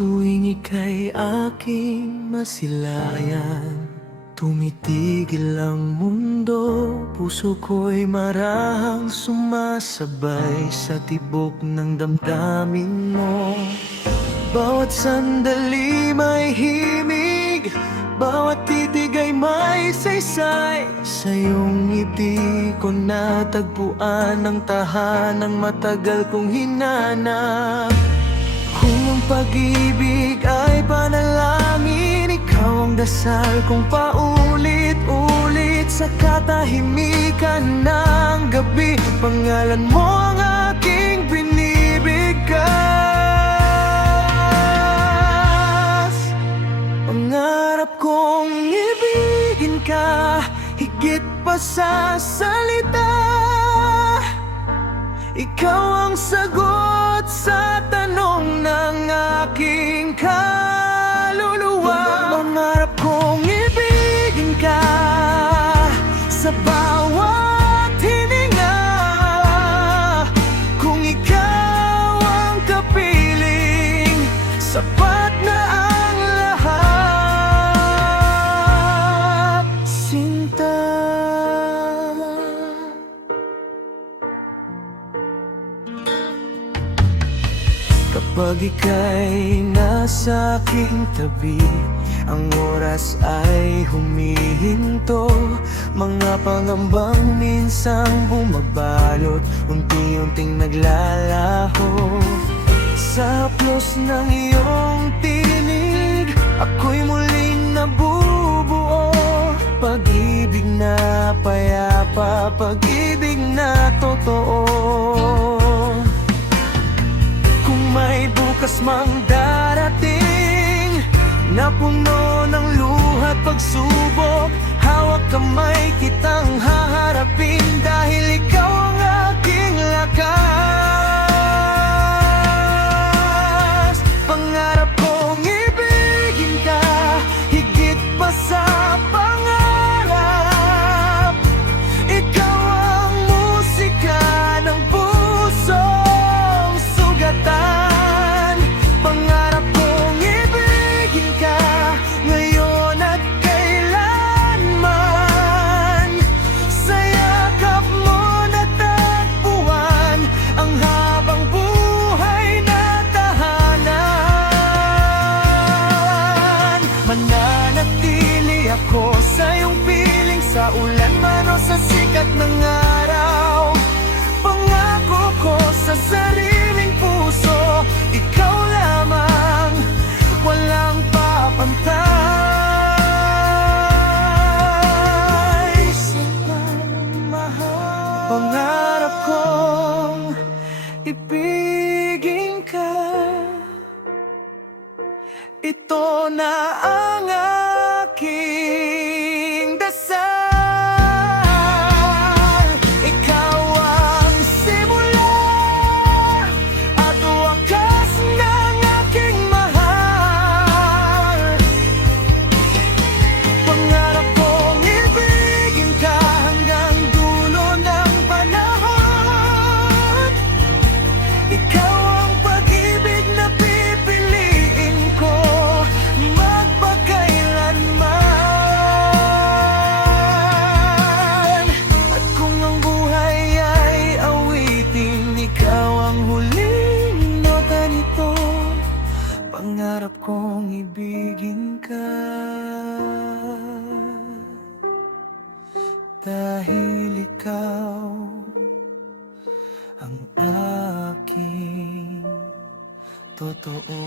tuwing ika'y aking masilayan. Tumitigil ang mundo, puso ko'y marahang sumasabay sa tibok ng damdamin mo. Bawat sandali may himig, bawat titig ay may saysay. Sa iyong ngiti ko natagpuan ang tahanang matagal kong hinanap. Kung ang pag-ibig ay panalangin, ikaw ang dasal kong paulit-ulit. Sa katahimikan ng gabi, pangalan mo ang aking binibigkas. Pangarap kong ibigin ka higit pa sa salita. Ikaw ang sagot sa tanong ng aking kaluluwa. Pangarap kong ibigin ka sa bawat hininga. Kung ikaw ang kapiling, sapat na ang lahat, sinta. Kapag ika'y nasa aking tabi, ang oras ay humihinto. Mga pangambang minsang bumabalot, unti-unting naglalaho. Sa haplos ng iyong tinig, ako'y muling nabubuo. Pag-ibig na payapa, pag-ibig na totoo. May bukas mang darating na puno ng luha't pagsubok, hawak kamay kitang haharapin dahil ikaw ang aking lakas. Pangarap kong ibigin ka higit pa sa pangarap. Ikaw ang musika ng pusong sugatan. Mananatili ako sa iyong piling, sa ulan man o sa sikat ng araw. Pangako ko sa sariling puso, ikaw lamang, walang papantay. Pangarap kong ibigin ka, ito na ang aking dasal. Ikaw ang simula at wakas ng aking mahal. Pangarap kong ibigin ka hanggang dulo ng panahon. Ikaw ang pag-ibig na pipiliin ko magpakailanman. At kung ang buhay ay awitin, ikaw ang huling nota nito. Pangarap kong ibigin ka dahil ikaw ang aking totoo.